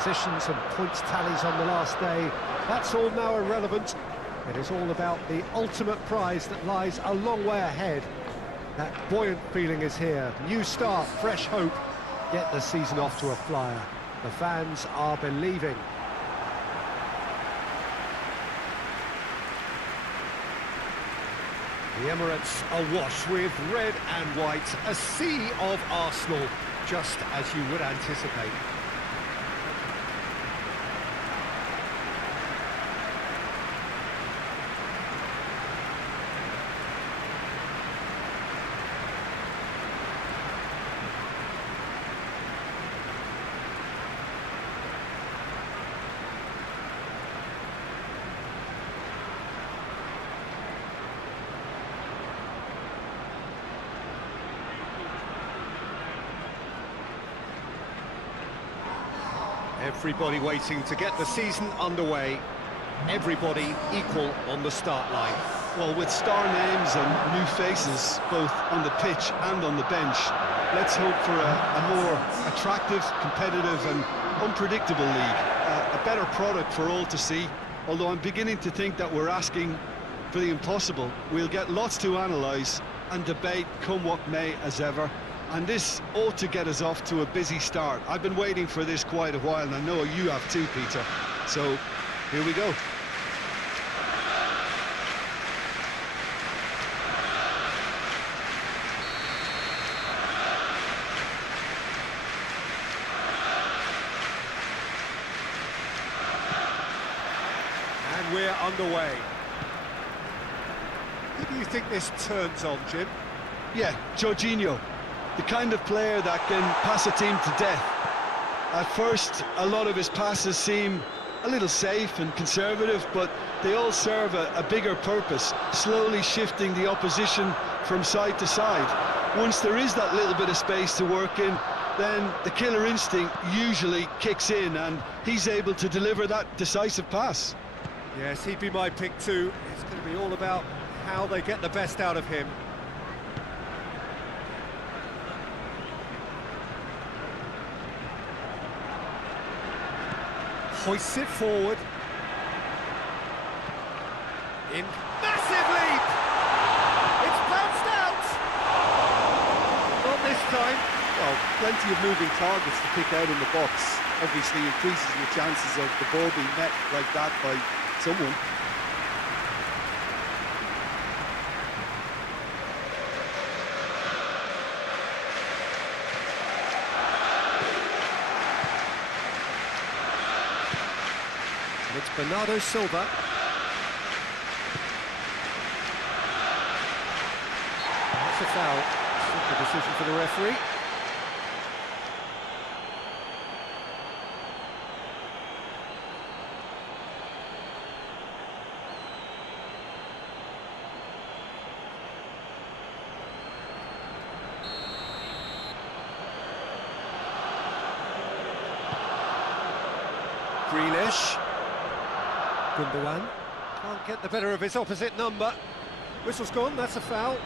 positions and points tallies on the last day, that's all now irrelevant. It is all about the ultimate prize that lies a long way ahead. That buoyant feeling is here. New start, fresh hope. Get the season off to a flyer. The fans are believing. The Emirates awash with red and white, a sea of Arsenal, just as you would anticipate. Everybody waiting to get the season underway. Everybody equal on the start line. Well, with star names and new faces, both on the pitch and on the bench, let's hope for a more attractive, competitive and unpredictable league. A better product for all to see, although I'm beginning to think that we're asking for the impossible. We'll get lots to analyse and debate come what may as ever. And this ought to get us off to a busy start. I've been waiting for this quite a while, and I know you have too, Peter. So, here we go. And we're underway. Who do you think this turns on, Jim? Yeah, Jorginho. The kind of player that can pass a team to death. At first, a lot of his passes seem a little safe and conservative, but they all serve a bigger purpose, slowly shifting the opposition from side to side. Once there is that little bit of space to work in, then the killer instinct usually kicks in, and he's able to deliver that decisive pass. Yes, he'd be my pick too. It's going to be all about how they get the best out of him. Hoists it forward. In. Massive leap! It's bounced out! Not this time. Well, plenty of moving targets to pick out in the box. Obviously increases your chances of the ball being met like that by someone. It's Bernardo Silva. That's a foul. Simple decision for the referee. Grealish. Gundogan can't get the better of his opposite number. Whistle's gone, that's a foul.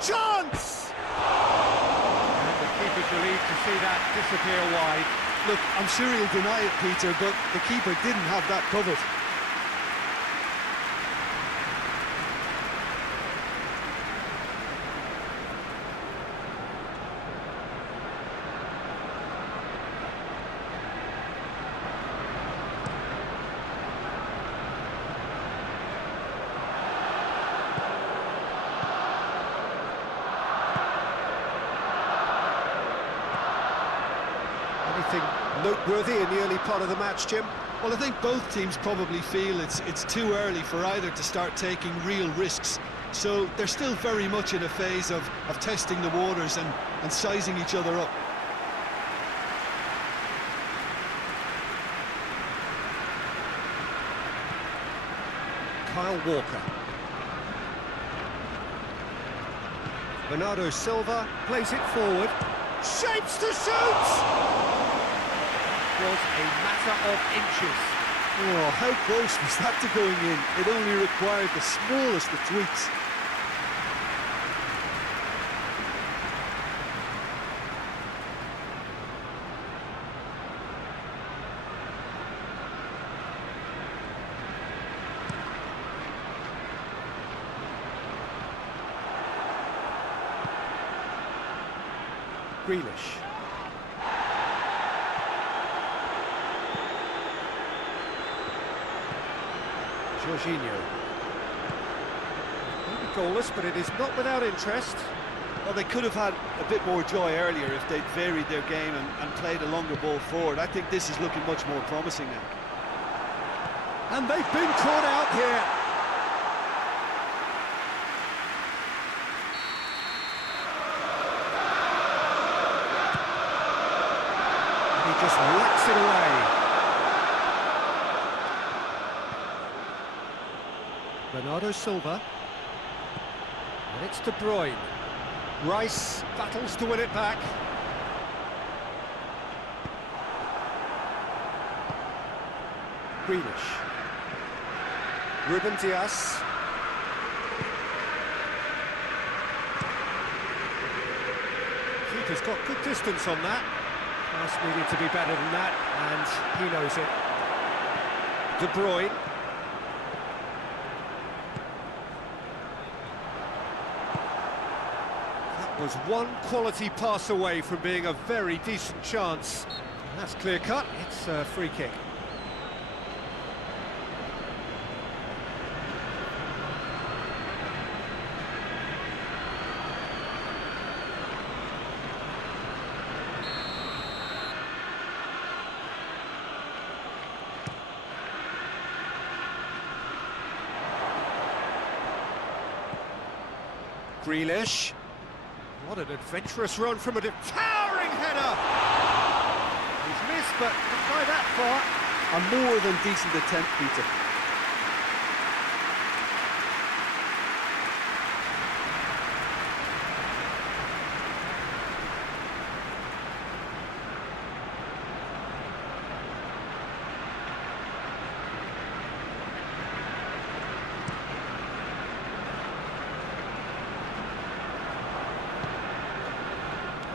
Chance! And the keeper's relieved to see that disappear wide. Look, I'm sure he'll deny it, Peter, but the keeper didn't have that covered. Anything noteworthy in the early part of the match, Jim? Well, I think both teams probably feel it's too early for either to start taking real risks. So they're still very much in a phase of testing the waters and sizing each other up. Kyle Walker. Bernardo Silva plays it forward. Shapes to shoot! was a matter of inches. Oh, how close was that to going in? It only required the smallest of tweaks. Grealish. Jorginho. Maybe goalless, but it is not without interest. Well, they could have had a bit more joy earlier if they'd varied their game and played a longer ball forward. I think this is looking much more promising now. And they've been caught out here. He just whacks it away. Bernardo Silva. And it's De Bruyne. Rice battles to win it back. Grealish. Ruben Dias. Keeper's got good distance on that. Pass needed to be better than that, and he knows it. De Bruyne. That was one quality pass away from being a very decent chance. And that's clear cut, it's a free kick. Grealish. What an adventurous run from a towering header! He's missed, but not by that far. A more than decent attempt, Peter.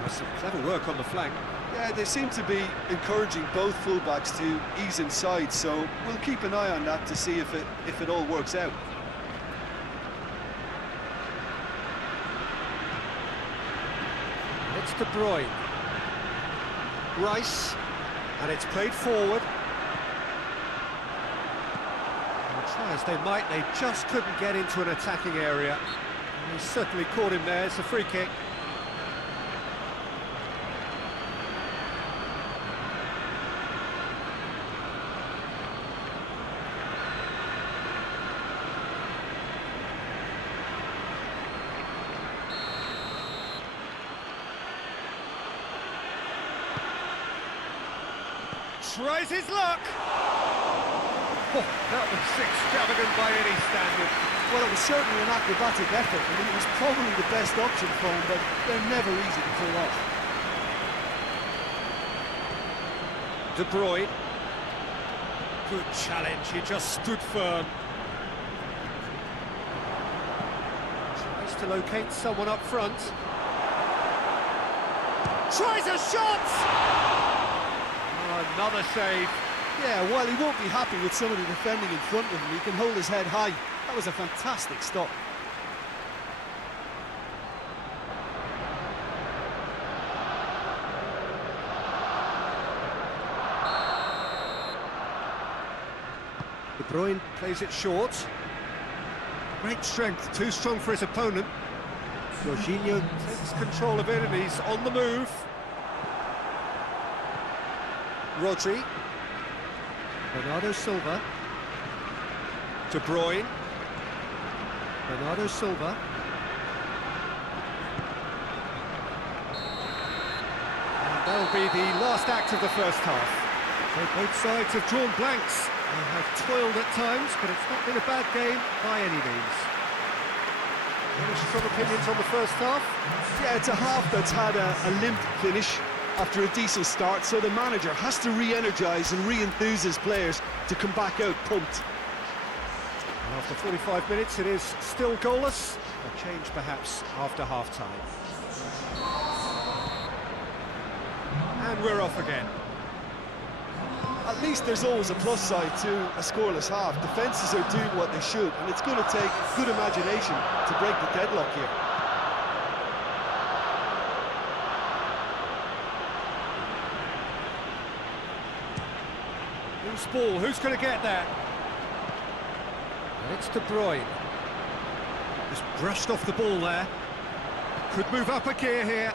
Some clever work on the flank. Yeah, they seem to be encouraging both fullbacks to ease inside, so we'll keep an eye on that to see if it all works out. It's De Bruyne. Rice, and it's played forward. And try as they might, they just couldn't get into an attacking area. And he certainly caught him there. It's a free kick. Tries his luck! Oh, that was extravagant by any standard. Well, it was certainly an acrobatic effort. I mean, it was probably the best option for him, but they're never easy to pull off. De Bruyne. Good challenge, he just stood firm. Tries to locate someone up front. Tries a shot! Another save. Yeah, while he won't be happy with some of the defending in front of him, he can hold his head high. That was a fantastic stop. De Bruyne plays it short. Great strength, too strong for his opponent. Jorginho takes control of it and he's on the move. Rodri. Bernardo Silva. De Bruyne. Bernardo Silva. And that'll be the last act of the first half. So both sides have drawn blanks and have toiled at times, but it's not been a bad game by any means. Any strong opinions on the first half? Yeah, it's a half that's had a limp finish. after a decent start, so the manager has to re-energise and re-enthuse his players to come back out pumped. And after 45 minutes, it is still goalless. A change perhaps after half-time. And we're off again. At least there's always a plus side to a scoreless half. Defences are doing what they should, and it's going to take good imagination to break the deadlock here. Loose ball, who's going to get that? And it's De Bruyne. Just brushed off the ball there. Could move up a gear here.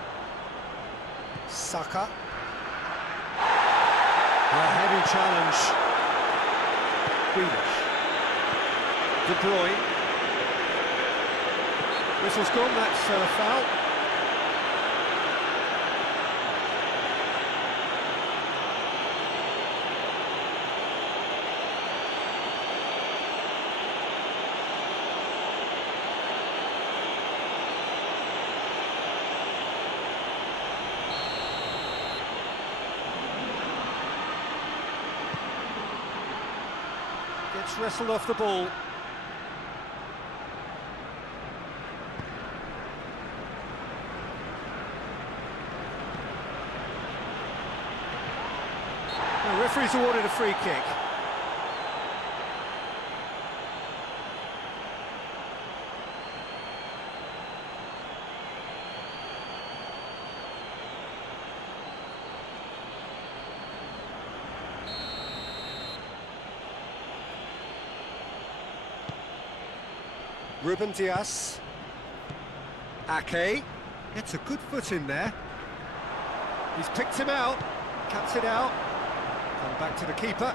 Saka. A heavy challenge. Grealish. De Bruyne. Whistle's gone, that's a foul. Gets wrestled off the ball. The referee's awarded a free kick. Ruben Dias. Ake gets a good foot in there. He's picked him out, cuts it out. Come back to the keeper.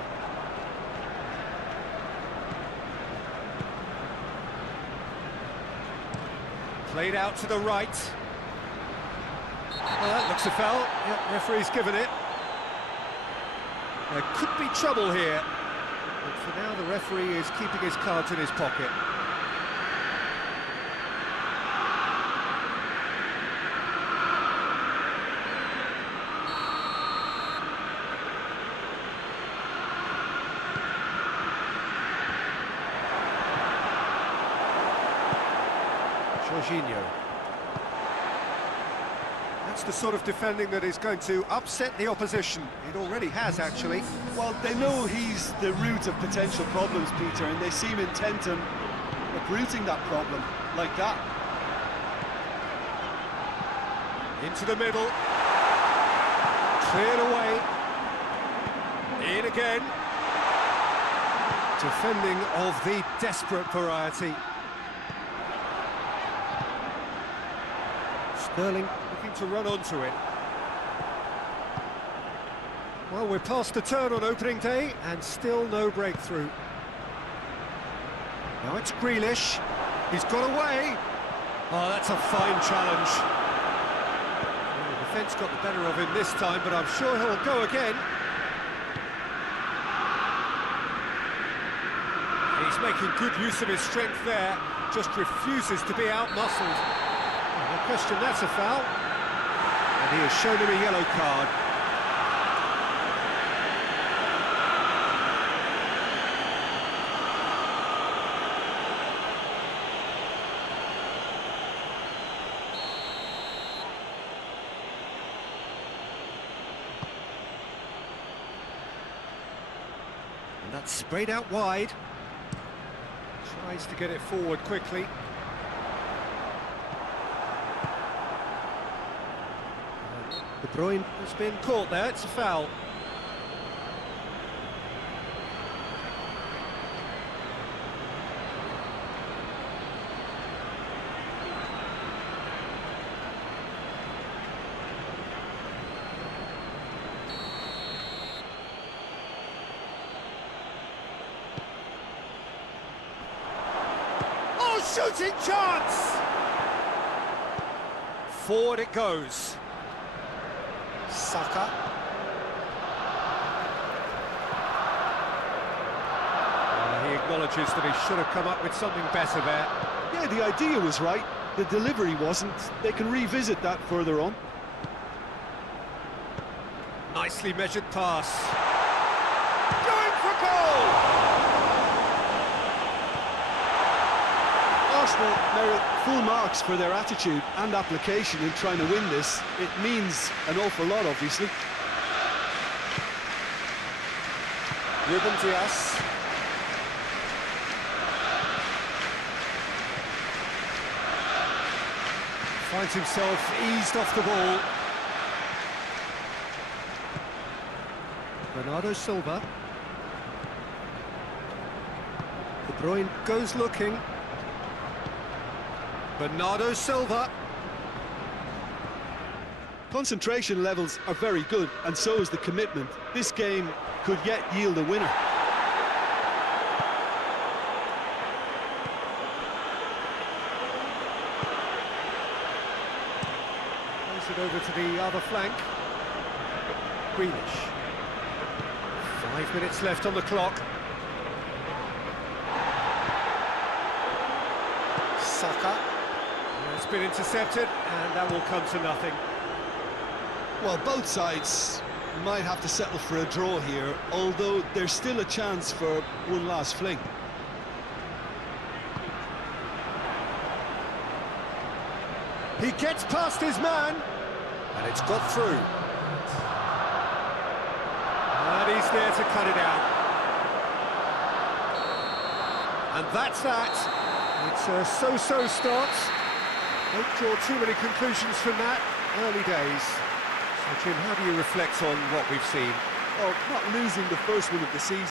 Played out to the right. Well, that looks a foul. Yeah, referee's given it. There could be trouble here. But for now, the referee is keeping his cards in his pocket. Jorginho. That's the sort of defending that is going to upset the opposition. It already has, actually. Well, they know he's the root of potential problems, Peter, and they seem intent on uprooting that problem like that. Into the middle. Cleared away. In again. Defending of the desperate variety. Sterling looking to run onto it. Well, we're past the turn on opening day and still no breakthrough. Now it's Grealish. He's got away. Oh, that's a fine challenge. Well, the defence got the better of him this time, but I'm sure he'll go again. He's making good use of his strength there, just refuses to be out-muscled. No question, that's a foul. And he has shown him a yellow card. And that's sprayed out wide. Tries to get it forward quickly. De Bruyne has been caught there, it's a foul. Oh, shooting chance! Forward it goes. Saka. He acknowledges that he should have come up with something better there. Yeah, the idea was right, the delivery wasn't. They can revisit that further on. Nicely measured pass. Going for goal! Arsenal merit full marks for their attitude and application in trying to win this. It means an awful lot, obviously. Ruben Dias. Finds himself eased off the ball. Bernardo Silva. De Bruyne goes looking. Bernardo Silva. Concentration levels are very good, and so is the commitment. This game could yet yield a winner. Plays it over to the other flank. Greenish. 5 minutes left on the clock. Saka. It's been intercepted, and that will come to nothing. Well, both sides might have to settle for a draw here, although there's still a chance for one last fling. He gets past his man, and it's got through. And he's there to cut it out. And that's that. It's a so-so start. Don't draw too many conclusions from that. Early days. So, Jim, how do you reflect on what we've seen? Well, not losing the first win of the season